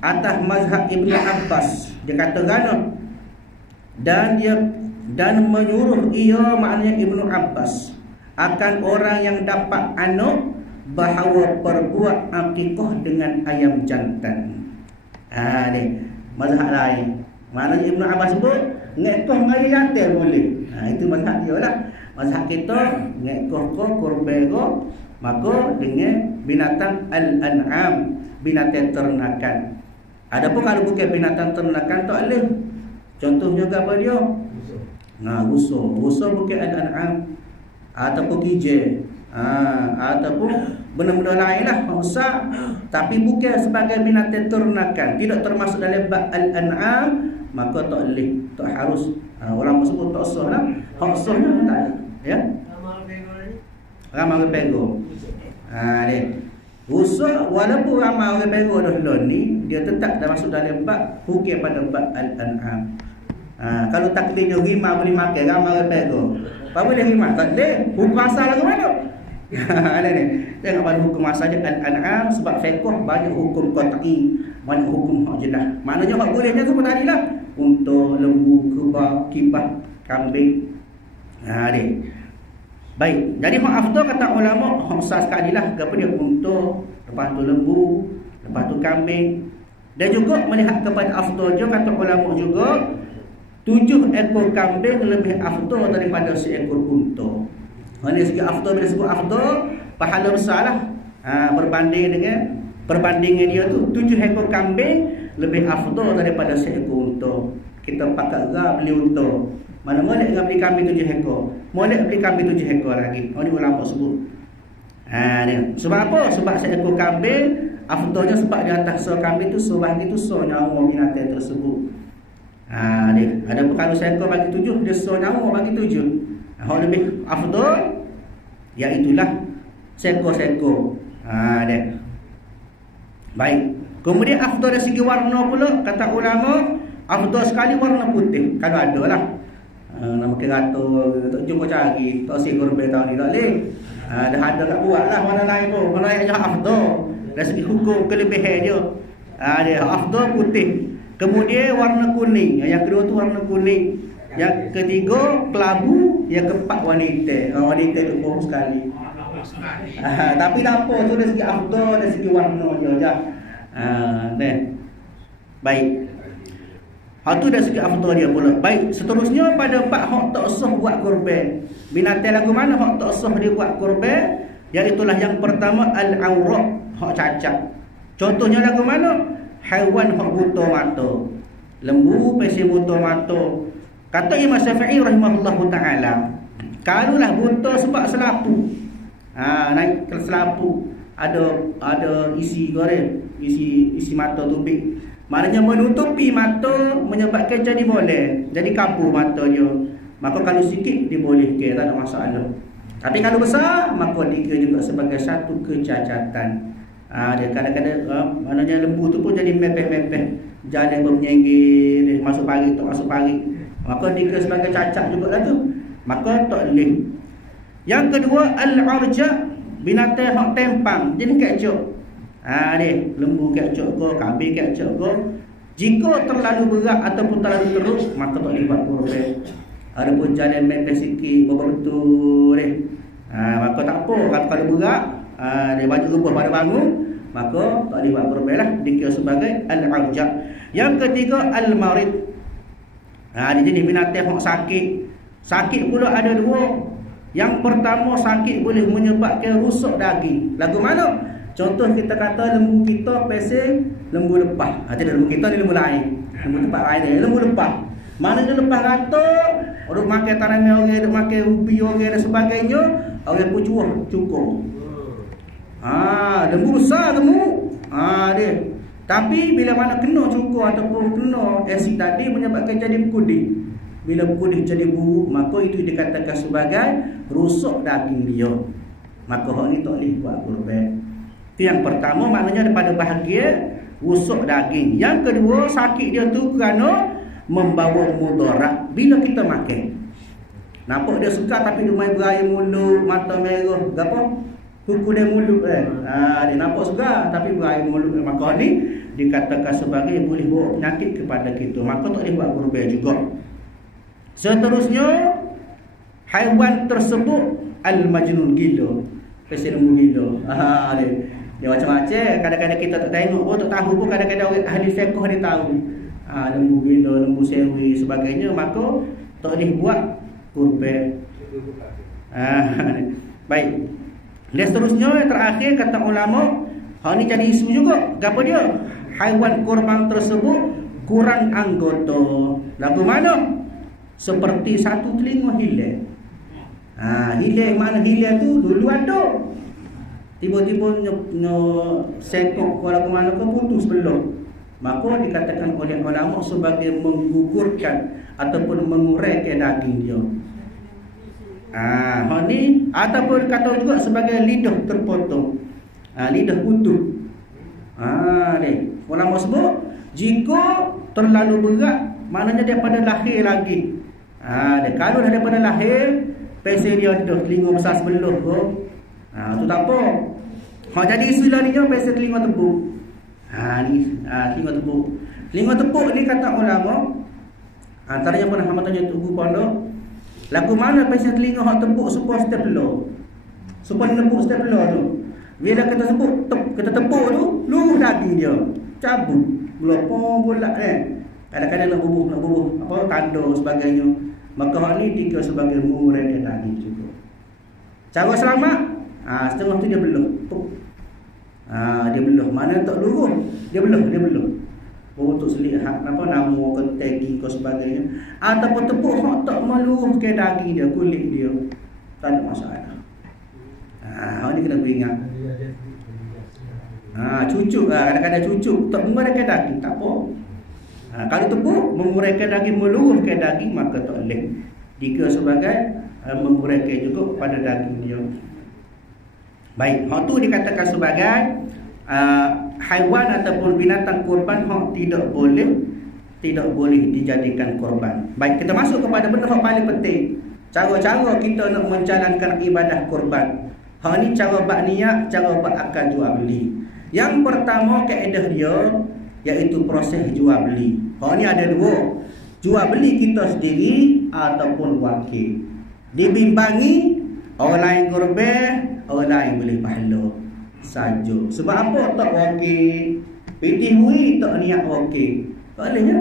atas mazhab Ibnu Abbas. Dia kata gana dan menyuruh ia, maknanya Ibnu Abbas, akan orang yang dapat anak bahawa perbuat akikah dengan ayam jantan. Ni mazhab lain. Maknanya Ibnu Abbas sebut ngekah dengan ayam jantan boleh. Itu mazhab dia lah. Mazhab kita ngekah kurban maka dengan binatang al-an'am, binatang ternakan. Adapun kalau bukan binatang ternakan tak boleh. Contohnya apa dia? Rusa bukan al-an'am ataupun kijel. Ataupun benda-benda lain lah rusa, tapi bukan sebagai binatang ternakan, tidak termasuk dalam bab al-an'am, maka tak boleh, tak harus. Orang sebut tak sah lah. Hak sahnya tak ya. Ramal pego. Ni. Rusa walaupun ramal pego dah ni, dia tetap dah masuk dalam bab hukum pada bab al-an'am. Kalau taklidnya rimah boleh makan, ramal pego. Apa boleh rimah? Tak boleh. Hukum asal lagu mana? Ada ni. Tengok pada hukum asalnya al-an'am, sebab fiqh banyak hukum qat'i, banyak hukum hak jelas. Maknanya hak bolehnya tu tadi lah. Untuk lembu, kebab, kibah, kambing. Ni. Baik. Jadi hak afdal kata ulama, hak besar sekali lah. Apa dia? Untuk, lepas tu lembu, lepas tu kambing. Dan juga melihat kepada afdal juga kata ulama juga 7 ekor kambing lebih afdal daripada seekor unta. Ini segi afdal, bila sebut afdal, pahala besar lah. Berbanding dengan perbandingan dia tu 7 ekor kambing lebih afdal daripada seekor unta. Kita pakat beli unta, mana boleh dengan beli kambing 7 ekor, boleh beli kambing 7 ekor lagi. Ini ulama sebut. Ni. Sebab apa? Sebab seekor kambing afdalnya sebab di atas kambing tu sebab itu nyawa binatang tersebut. Ni. Ada kalau seekor bagi 7, dia nyawa bagi 7. Hak lebih afdal iaitulah seekor-seekor. Dia. Baik. Kemudian afdal dari segi warna pula, kata ulama, afdal sekali warna putih kalau ada lah. Nama keratur tak jumpa cari, tak si kurban tahun ni tak boleh. Dah ada tak buat lah mana lain pun. Mana yang afdal dari segi hukum kelebihan dia. Dia afdal putih. Kemudian warna kuning. Yang kedua tu warna kuning. Yang ketiga kelabu, yang keempat wanita. Wanita itu bohong sekali. Tapi tak apa, tu dari segi afdal, dari segi warna je aja. Baik. Hak tu dari segi afdal dia pula. Baik, seterusnya pada bab hak tak sah buat kurban. Binatang lagu mana hak tak sah dia buat kurban? Iaitulah yang pertama al-awraq, hak cacat. Contohnya lagu mana? Haiwan hak buta mata. Lembu pesi buta mata. Kata Imam Syafi'i rahimahullahu ta'ala, kalulah buta sebab selapu, naik ke selapu, ada isi goreng, isi mata tubik, maknanya menutupi mata, menyebabkan jadi boleh, jadi kabur mata dia. Maka kalau sikit dibolehkan, tak ada masalah. Tapi kalau besar, maka dikira juga sebagai satu kecacatan. Dia kadang-kadang maknanya lembu tu pun jadi mepeh-mepeh, jalan bermenyenggir, masuk pagi tak masuk pagi, maka dikira sebagai cacat juga lah tu. Maka tak boleh. Yang kedua al-arja, binatang hak tempang, jenis kecok. Ni lembu kecok ke, kambing kecok ke, jika terlalu berat ataupun terlalu teruk, maka tak boleh buat kurban. Adapun jalan mepeh sikit betul ni, maka tak apa. Kalau berat, dia banyak rubah pada bangun, maka tak boleh buat kurban lah, dikira sebagai al-arja. Yang ketiga al-marid. Dia jenis binatang hak sakit. Sakit pula ada dua. Yang pertama, sakit boleh menyebabkan rosak daging. Lagu mana? Contoh kita kata lembu kita pesing lembu lepah. Tidak lembu kita ni lembu lain. Lembu tempat lain ni lembu lepah. Mana dia lepah rata, orang makan tanam orang, orang makan ubi orang dan sebagainya, orang pun cukup. Lembu besar lembu. Dia. Tapi bila mana kena cukur ataupun kena asid tadi menyebabkan jadi berkudih. Bila berkudih jadi buruk, maka itu dikatakan sebagai rosak daging dia. Maka hak ni tak boleh buat kurban. Itu yang pertama, maknanya daripada bahagian rosak daging. Yang kedua, sakit dia tu kerana membawa mudarat bila kita makan. Nampak dia suka tapi dia main berair mulut, mata merah, apa? Kuku dia mulut dia nampak suka tapi berair mulut. Maka ni dikatakan sebagai boleh bawa penyakit kepada kita, maka tak boleh buat kurban juga. Seterusnya, haiwan tersebut al-majnun gila. Pesen lembu gila. Dia macam-macam. Kadang-kadang kita tak tengok pun, tak tahu pun. Kadang-kadang ahli fiqh dia tahu. Lembu gila, lembu sewi sebagainya. Maka tak boleh buat kurban. Baik. Dan seterusnya yang terakhir kata ulama, hal ni jadi isu juga. Apa dia? Haiwan kurban tersebut kurang anggota. Lagu mana? Seperti satu telinga hilang. Hilang mana hilang tu dulu ada. Tiba-tiba sekok kalau ke mana ke putus belum. Maka dikatakan oleh ulama sebagai menggugurkan ataupun menguraikan daging dia. Hal ni ataupun kata juga sebagai lidah terpotong. Lidah utuh. Ni ulama sebut jika terlalu berat, maknanya daripada lahir lagi. Kalau dah daripada lahir, pesel dia dah telinga besar sebelah tu. Tu tak apa. Jadi istilah ni pesel telinga tepuk. Telinga tepuk. Telinga tepuk ni kata ulama, antaranya pernah hamba tanya Tugu Pondok, lagu mana pesel telinga hak tepuk supaya stapler. Supaya tepuk stapler tu. Bila kita sebut kita tepuk tu, luruh daging dia. Cabut. Melopong pula kadang-kadang nak bubuh apa tanda sebagainya. Maka hal ni dikira sebagai menguraikan daging juga. Cara selamat, setengah tu dia belah. Dia belah. Mana tak luruh, dia belah. Untuk selit apa nama ketegi ke sebagainya. Ataupun tepuk hak tak meluruhkan daging dia, kulit dia. Tak ada masalah. Hal ni kena beringat. Cucuk kadang-kadang cucuk tak menguraikan daging tak apa. Kalau tepuk menguraikan daging, meluruhkan daging, maka tak boleh dikira sebagai menguraikan juga kepada daging dia. Baik, hak tu dikatakan sebagai haiwan ataupun binatang kurban hak tidak boleh dijadikan kurban. Baik, kita masuk kepada benda yang paling penting. Cara-cara kita nak menjalankan ibadah kurban. Hak ni cara buat niat, cara buat akad jual beli. Yang pertama kaedah dia iaitu proses jual beli. Hak ni ada dua. Jual beli kita sendiri ataupun wakil. Dibimbangi orang lain kurban, orang lain boleh pahala saja. Sebab apa tak wakil? Pitih hui tak niat wakil. Tak bolehnya.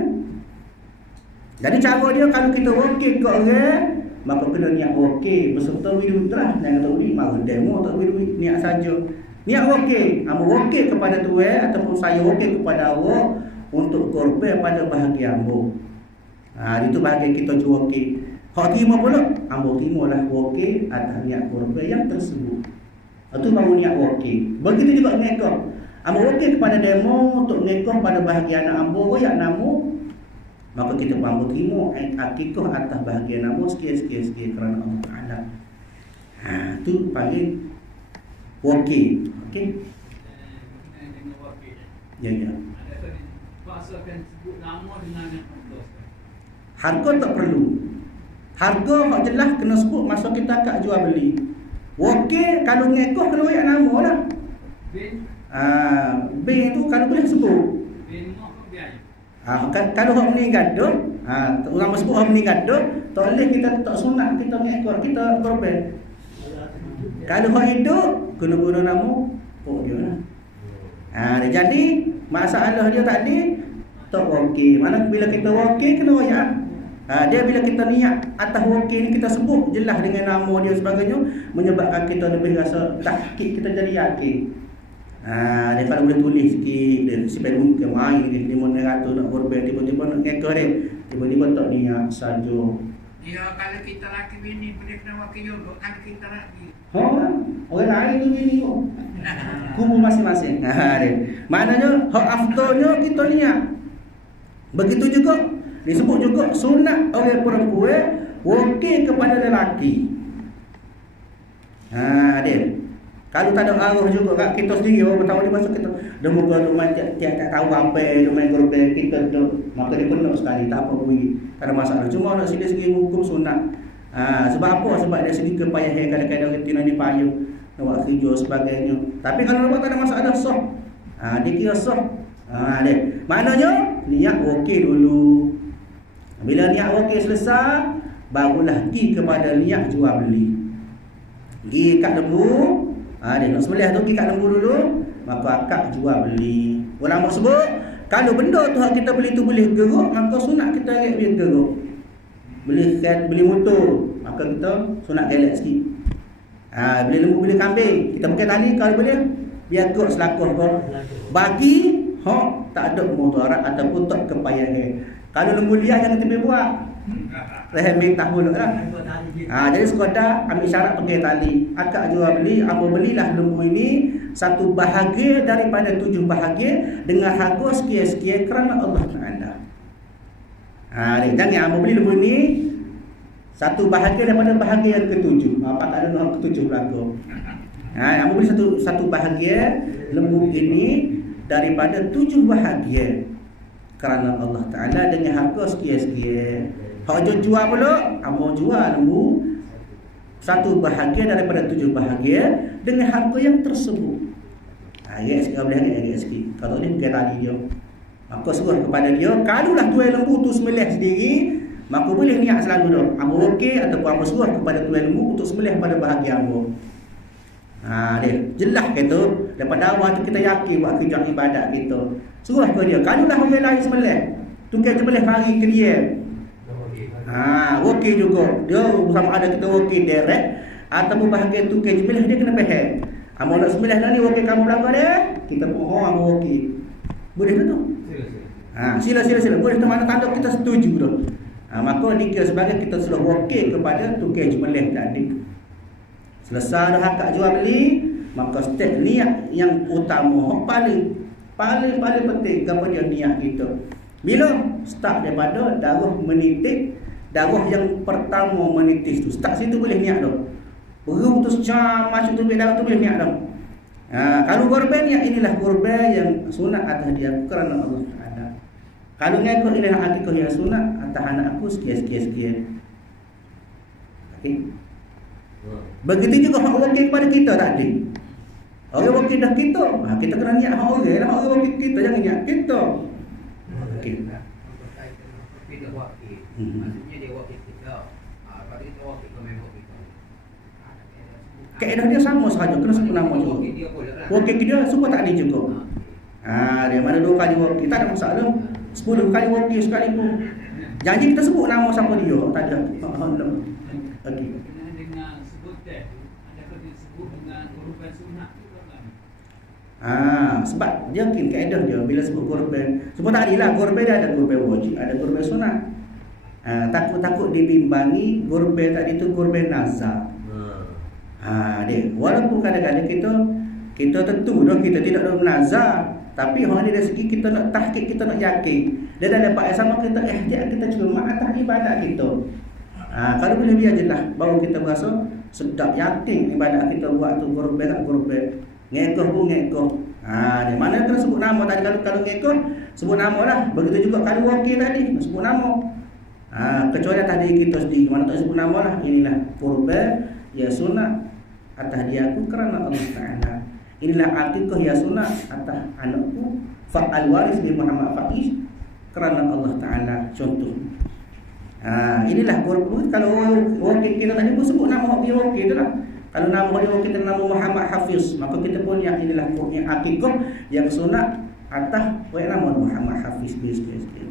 Jadi cara dia kalau kita wakil ke orang, maka kena niat wakil beserta duit terah. Jangan kata duit mari demo tak duit, niat saja. Niat wakil, wakil kepada tuan ataupun saya wakil kepada awak untuk korban pada bahagian ambo. Itu bahagian kita jual wakil. Hak terima pula, ambo terimalah wakil atas niat korban yang tersebut. Itu baru niat wakil. Begitu juga ngekah. Ambo wakil kepada demo untuk ngekah pada bahagian anak ambo yang namu. Maka kita ambo terima akikah atas bahagian namu sikit-sikit kerana Allah Taala. Itu panggil wakil. Okey. Ya. Asalkan sebut nama dengan harga tak perlu. Harga hak jelas kena sebut masa kita akad jual beli. Wakil kalau ngekah kena ayat nama lah. Bin tu kalau boleh sebut. Bin mak biaya. Kalau hak meninggal tu, orang sebut hak meninggal tu, tak boleh kita tak sunat kita ngekah, kita korban. Kalau hak hidup kena guna nama dia lah. Jadi masalah dia tadi tak wakil. Mana bila kita wakil kena ayat. Dia bila kita niat atas wakil ni kita sebut jelas dengan nama dia sebagainya, menyebabkan kita lebih rasa tahqiq, kita jadi yakin. Dia kalau boleh tulis sikit dia simpan muka main dia 500 nak korban, tiba-tiba nak ngekah dia, tiba-tiba tak niat saja. Ya kalau kita laki bini boleh kena wakil juga kalau kita laki. Orang lain tu bini kok. Kubu masing-masing. Maknanya hak afdalnya kita niat. Begitu juga disebut juga sunat oleh perempuan wakil kepada lelaki. Dia. Kalau tak ada arah juga kat kita sendiri, orang tahu ni masa kita dah muka rumah tak tahu apa, rumah korban kita tu, maka dia penuh sekali, tak apa bunyi. Tak ada masalah. Cuma nak segi hukum sunat. Sebab apa? Sebab dia segi kepayahan kadang-kadang kita ni payah nak buat kerja sebagainya. Tapi kalau nampak tak ada masalah sah. Dia kira sah. Dia. Maknanya niat wakil dulu. Bila niat wakil selesai, barulah pergi kepada niat jual beli. Pergi kat lembu, Dia nak sembelih tu pergi kat lembu dulu, maka akak jual beli. Ulama sebut kalau benda tu hak kita beli tu boleh geruk, maka sunat kita relak biar geruk. Beli motor, maka kita sunat relak sikit. Beli lembu, beli kambing, kita pakai tali kalau boleh biar geruk selakuh kau. Bagi hok tak ada mudarat ataupun tak kepayahan. Kalau lembu liar jangan tepi buat. Rehem tahun lah. Jadi sekadar ambil syarat pakai tali. Akak jual beli, apa belilah lembu ini satu bahagia daripada 7 bahagia dengan harga sekian-sekian kerana Allah Taala. Jangan apa beli lembu ini satu bahagia daripada bahagia yang ke-7. Apa tak ada nombor ke-7 berlaku. Apa beli satu bahagia lembu ini daripada 7 bahagia kerana Allah Taala dengan harga sekian-sekian. Hak jual pula, ambo jual lembu satu bahagia daripada 7 bahagia dengan harga yang tersebut. Ya sikit boleh agak sikit. Kalau ni bukan tadi dia. Maka suruh kepada dia, kalulah tuai lembu tu sembelih sendiri, maka boleh niat selalu dah. Ambo okey ataupun ambo suruh kepada tuai lembu untuk sembelih pada bahagia ambo. Dia jelas kata daripada awal tu kita yakin buat kerja ibadat kita. Suruh kepada dia, kalulah orang lain sembelih, tukar sembelih mari ke dia. Okey juga. Dia sama ada kita okey direct ataupun bahagian tukar sembelih dia kena faham. Amal nak sembelih dah ni okey kamu belakang dia, kita pun amal okey. Boleh tak tu? Sila. Boleh tu mana tanda kita setuju tu. Maka dikira sebagai kita sudah okey kepada tukar sembelih tadi. Selesai dah akak jual beli, maka step niat yang utama paling penting kepada dia niat kita. Bila start daripada darah menitik, darah yang pertama menitis tu, start situ boleh niat dah. Berung tu secam masuk tubik darah tu boleh niat dah. Kalau korban niat inilah korban yang sunat atas dia kerana Allah Taala. Kalau ngikut inilah akikah yang sunat atas anak aku sekian. Okey. Begitu juga hak wakil kepada kita tadi. Orang wakil dah kita, kita kena niat hak orang lah. Orang wakil kita jangan niat kita. Okey. Maksudnya dia wakil kita. Kalau kita wakil ke member kita. Kaedah dia sama sahaja, kena sebut nama juga. Wakil dia semua tak ada juga. Dia mana 2 kali wakil, tak ada masalah. 10 kali wakil sekalipun. Janji kita sebut nama siapa dia, tak ada. Okey. Dengan sebut teh, adakah disebut dengan korban sunat juga kan? Sebab dia mungkin kaedah dia bila sebut korban. Sebab tak adilah korban dia ada korban wajib, ada korban sunat. Takut dibimbangi korban tadi tu korban nazar. Dia walaupun kadang-kadang kita tentu dah kita tidak ada nazar, tapi hal ni dari segi kita nak tahqiq, kita nak yakin. Dia dah dapat yang sama kita ihtiyat kita cuma atas ibadat kita. Kalau boleh biar jelas baru kita berasa sedap yakin ibadat kita buat tu korban. Ngekoh pun ngekoh. Dia mana kena sebut nama tadi. Kalau ngekoh sebut nama lah. Begitu juga kalau wakil tadi sebut nama. Kecuali tadi kita sendiri mana tak sebut nama lah. Inilah korban ya sunat atas dia aku kerana Allah Taala. Inilah akikah ya sunat atas anakku fa'al waris bi Muhammad Faiz kerana Allah Taala. Contoh. Inilah korban. Kalau wakil kita tadi pun sebut nama dia wakil tu lah. Kalau nama dia kita nama Muhammad Hafiz, maka kita pun yang inilah yang akikah yang sunat atas nama Muhammad Hafiz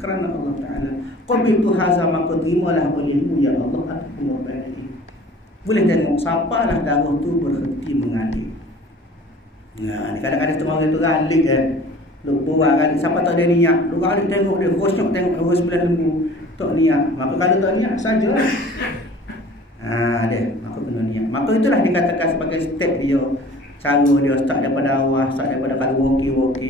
kerana Allah Taala. Qabiltu haza, maka terimalah olehmu ya Allah atas pengorbanan ini. Boleh tengok siapalah darah tu berhenti mengalir. Kadang-kadang tengok orang tu galik lupa galik. Siapa tak ada niat, lu galik tengok dia khusyuk tengok orang sebelah lembu. Tak niat. Maka kalau tak niat saja. Dia maka kena niat. Maka itulah dikatakan sebagai step dia. Cara dia start daripada awal, start daripada kalau wakil.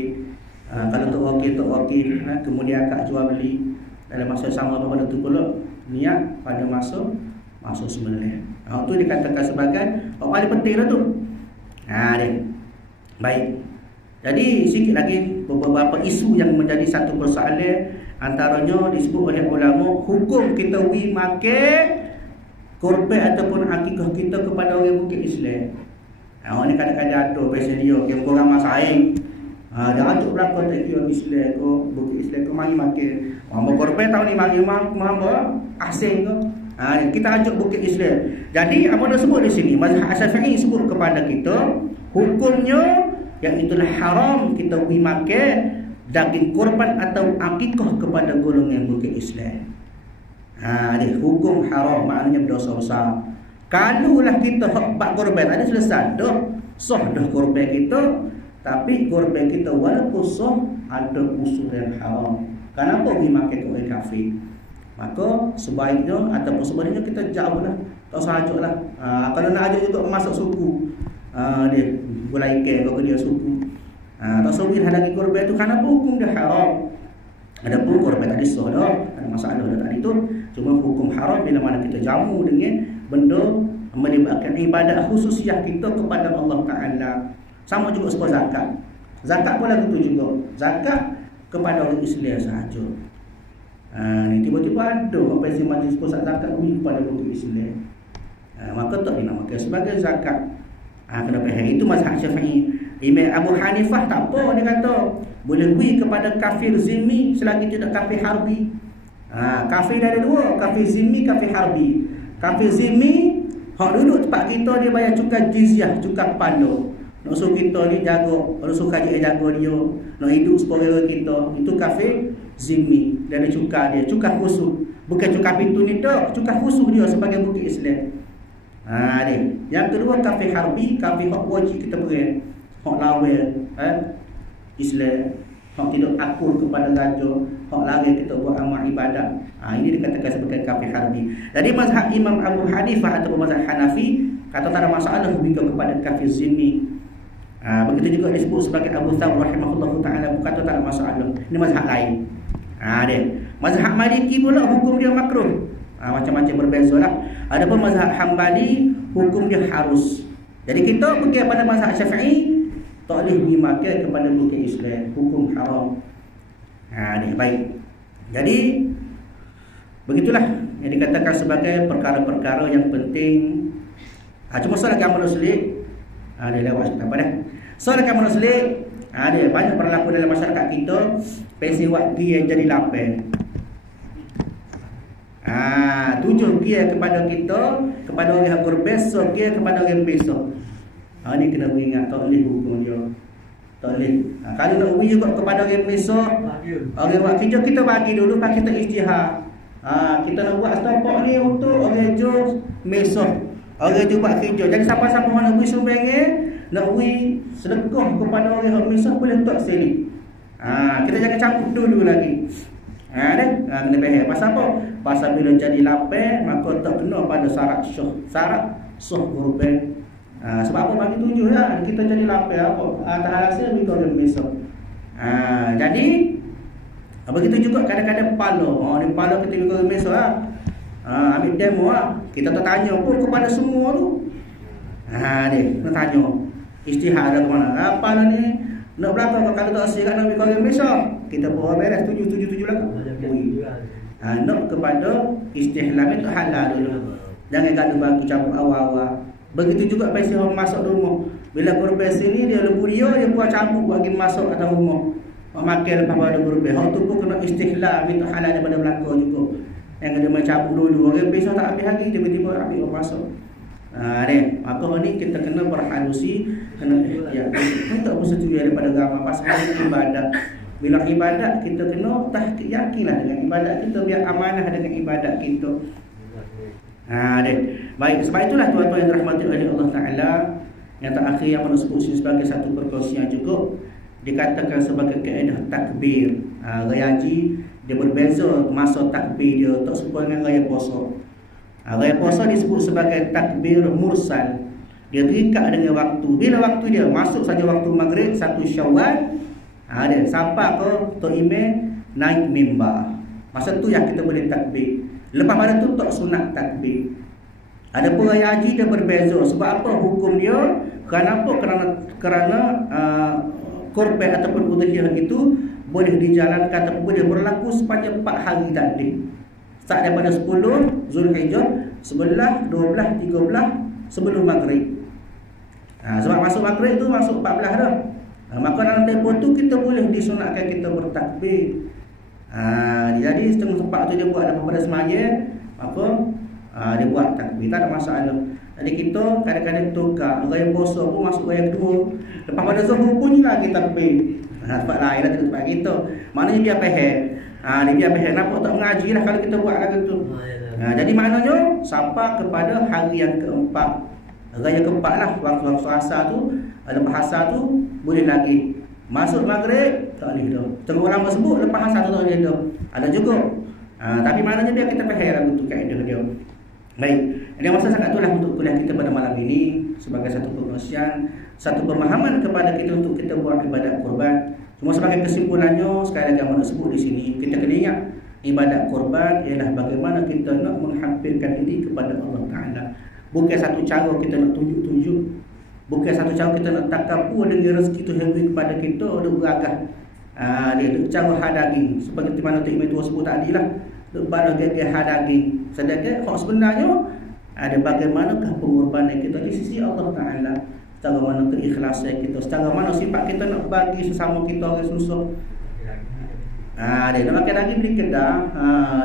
Kalau tak wakil, kemudian akak jual beli dalam masa sama pada tu pula niat pada masa sembelih. Itu dikatakan sebagai paling penting lah tu. Dia. Baik. Jadi sikit lagi beberapa isu yang menjadi satu persoalan, antaranya disebut oleh ulama hukum kita makan korban ataupun akikah kita kepada orang bukit Islam. Orang ni kadang-kadang ada pasal dia yang orang masaing. Dia ajak belakang tak kira Islam ke bukit Islam ke mari makan. Orang korban tahun ni mari apa asing ke. Kita ajak bukit Islam. Jadi apa dia sebut di sini? Mazhab Syafi'i sebut kepada kita Hukumnya iaitulah haram kita pergi makan daging korban atau akikah kepada golongan bukan Islam. Dia hukum haram, maknanya berdosa besar. Kalulah kita hak bak korban ada selesai dah, sah dah korban kita, tapi korban kita walaupun sah ada unsur yang haram. Kenapa pergi makan ke orang kafir? Maka sebaiknya ataupun sebaliknya kita jauhlah, tak usah ajaklah. Kalau nak ajak juga masuk suku, dia boleh ikan kalau dia suku. Tak usah pergi halangi korban tu, kenapa hukum dia haram? Ada pun korban tadi sah dah, ada masalah dah tadi tu. Cuma hukum haram bila mana kita jamu dengan benda melibatkan ibadat khususiah kita kepada Allah Ta'ala. Sama juga seperti zakat. Zakat pun lagu tu juga. Zakat kepada orang Islam sahaja. Ni tiba-tiba ada apa yang majlis pusat zakat ni kepada orang Islam. Maka tak dinamakan sebagai zakat. Kena faham itu mazhab Syafi'i. Imam Abu Hanifah tak apa, dia kata boleh beri kepada kafir zimmi selagi tidak kafir harbi. Kafir ada dua, kafir zimmi, kafir harbi. Kafir zimmi hak duduk tempat kita dia bayar cukai jizyah, cukai kepala. Nak suruh kita ni jaga, nak suruh kaji jaga dia, nak hidup separa kita. Itu kafir zimmi. Dan ada cukai dia, cukai khusus. Bukan cukai pintu ni tak, cukai khusus dia sebagai bukit Islam. Dia. Yang kedua kafir harbi, kafir hak wajib kita beri. Hak lawan Islam, hak tidak akur kepada raja, hak lari kita buat amal ibadat. Ini dikatakan sebagai kafir harbi. Jadi mazhab Imam Abu Hanifah atau mazhab Hanafi kata tak ada masalah begitu kepada kafir zimmi. Begitu juga disebut sebagai Abu Thawr rahimahullahu taala kata tak ada masalah. Ini mazhab lain. Dia. Mazhab Maliki pula hukum dia makruh. Macam-macam berbezalah. Adapun mazhab Hambali hukum dia harus. Jadi kita pergi pada mazhab Syafi'i tak boleh dimakan kepada bukan Islam, hukum haram. Ni baik. Jadi begitulah yang dikatakan sebagai perkara-perkara yang penting. Cuma soal agama Muslim dia lewat apa dah. Soal agama Muslim dia banyak berlaku dalam masyarakat kita, pensi waktu yang jadi lapar. Tujuh dia kepada kita, kepada orang yang berbesok, dia kepada orang besok. Ni kena ingat, tak boleh hukum dia. Tak boleh. Kalau nak ubi juga kepada orang besok, orang buat kerja kita bagi dulu, pak kita ijtihad. Kita nak buat setapak ni untuk orang jo besok. Orang jo buat kerja. Jadi siapa-siapa nak ubi sumbangan, nak ubi sedekah kepada orang yang besok boleh tak sini. Kita jangan campur dulu lagi. Kena faham. Pasal apa? Pasal bila jadi lapar, maka tak kena pada syarat syuh. Syarat syuh kurban. Sebab apa bagi tunjuk lah kita jadi lapar apa? Tak rasa kita orang besok. Jadi begitu juga kadang-kadang pala. Ni pala kita juga orang besok lah. Ambil demo lah. Kita tak tanya pun kepada semua tu. Dia nak tanya. Istihad ada ke mana? Pala ni nak belakang kalau tak asyik nak ambil orang besok. Kita bawa beres 7 belakang. Nak kepada istihlam itu halal dulu. Jangan kata bagi campur awal-awal. Begitu juga pasal orang masuk rumah. Bila korban sini dia lebu dia buat campur bagi masuk atas rumah. Makan lepas pada korban. Hak tu pun kena istihlam itu halal daripada belakang juga. Yang kena mencabut dulu. Orang besok tak habis lagi tiba-tiba ambil orang masuk. Maka ni kita kena berhalusi, kena ihtiyat. Kita bersetuju daripada agama pasal ibadat. Bila ibadat kita kena tahqiq yakinlah dengan ibadat kita, biar amanah dengan ibadat kita. Baik, sebab itulah tuan-tuan yang dirahmati oleh Allah Ta'ala, yang terakhir yang mana sebut sebagai satu perkongsian juga dikatakan sebagai kaedah takbir. Raya haji dia berbeza masa takbir dia tak serupa dengan raya puasa. Raya puasa disebut sebagai takbir mursal. Dia terikat dengan waktu. Bila waktu dia masuk saja waktu maghrib 1 Syawal, dia sampai ke Tok Imam naik mimbar. Masa tu yang kita boleh takbir. Lepas pada tu tak sunat takbir. Adapun raya haji dia berbeza. Sebab apa hukum dia? Kenapa? Kerana korban ataupun udhiyah itu boleh dijalankan ataupun boleh berlaku sepanjang 4 hari tadi. Start daripada 10 Zulhijjah, 11, 12, 13 sebelum maghrib. Sebab masuk maghrib tu masuk 14 dah. Maka dalam tempoh tu kita boleh disunatkan kita bertakbir. Jadi setengah tempat tu dia buat pada semaya, maka dia buat takbir, tak ada masalah. Jadi kita kadang-kadang tukar gaya puasa pun masuk gaya kedua. Lepas pada zuhur bunyi lagi takbir. Tempat lain lah tempat kita. Maknanya dia faham. Dia biar faham. Nampak tak mengaji lah kalau kita buat lagu tu. Jadi maknanya sampai kepada hari yang keempat. Raya keempat lah. Waktu asar tu, lepas asar tu boleh lagi. Masuk maghrib tak boleh dah. Tengok orang sebut lepas asar tu tak boleh dah. Ada juga. Tapi maknanya biar kita faham lagu tu kaedah dia. Baik. Jadi masa sangat itulah untuk kuliah kita pada malam ini sebagai satu pengkongsian, satu pemahaman kepada kita untuk kita buat ibadat korban. Cuma sebagai kesimpulannya, sekali lagi yang nak sebut di sini, kita kena ingat ibadat korban ialah bagaimana kita nak menghampirkan diri kepada Allah Ta'ala. Bukan satu cara kita nak tunjuk-tunjuk, bukan satu cara kita nak takapu dengan rezeki tu yang kepada kita ada beragah. Dia cara hadaging seperti mana Tok Imam Tua sebut tadi lah. Balas gagah hadaging. Sedangkan hak sebenarnya ada bagaimanakah pengorbanan kita di sisi Allah Ta'ala, secara mana keikhlasan kita, secara mana sifat kita nak bagi sesama kita orang susah. Dia nak makan lagi beli kedah.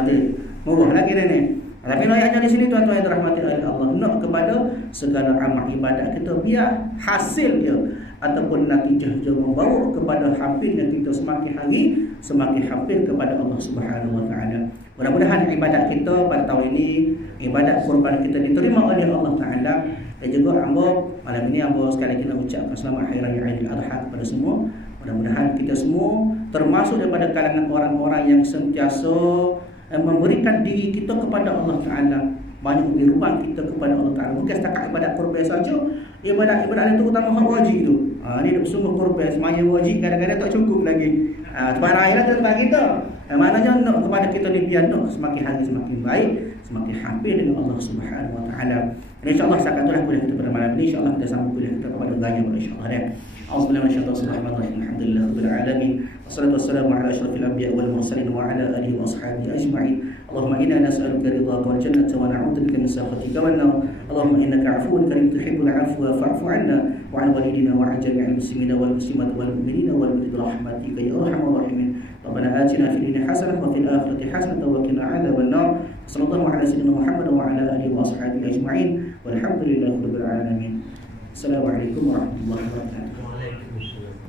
Dia murah lagi dia ni. Tapi ayatnya di sini tuan-tuan yang dirahmati oleh Allah, nak kepada segala amal ibadat kita biar hasil dia ataupun natijah dia membawa kepada hampirnya kita semakin hari semakin hampir kepada Allah Subhanahu Wa Taala. Mudah-mudahan ibadat kita pada tahun ini, ibadat kurban kita diterima oleh Allah Taala. Dan juga hamba malam ini hamba sekali lagi nak ucapkan selamat Hari Raya Aidil-Adha kepada semua. Mudah-mudahan kita semua termasuk daripada kalangan orang-orang yang sentiasa memberikan diri kita kepada Allah Ta'ala. Banyak beri ruang kita kepada Allah Ta'ala. Bukan setakat ibadat korban saja. Ibadat itu utama hak wajib tu. Ni dah bersungguh korban. Semaya wajib kadang-kadang tak cukup lagi. Tuan raya lah tempat kita. Maknanya nak kepada kita ni biar nak semakin hari semakin baik, semakin hampir dengan Allah Subhanahu Wa Ta'ala. InsyaAllah setakat itulah kuliah kita pada malam ini. InsyaAllah kita sambung kuliah kita kepada ganya pada insyaAllah. Alhamdulillah rabbil alamin. Wassalatu wassalamu ala asyrafil anbiya wal mursalin wa ala alihi wa ashabihi ajma'in. Allahumma inna nas'aluka ridhaka wal jannata wa na'udzubika min sakhatika wan nar. Allahumma innaka 'afuwun karim tuhibbul 'afwa fa'fu 'anna wa 'an walidina wa 'an jami'il muslimina wal muslimat wal mu'minina wal mu'minat rahmatika ya arhamar rahimin. Rabbana atina fid dunya hasanah wa fil akhirati hasanah wa qina 'adzaban nar. Sallallahu ala sayyidina Muhammad wa ala alihi wa ashabihi ajma'in. Walhamdulillahi rabbil alamin. Assalamualaikum warahmatullahi wabarakatuh. Waalaikumsalam.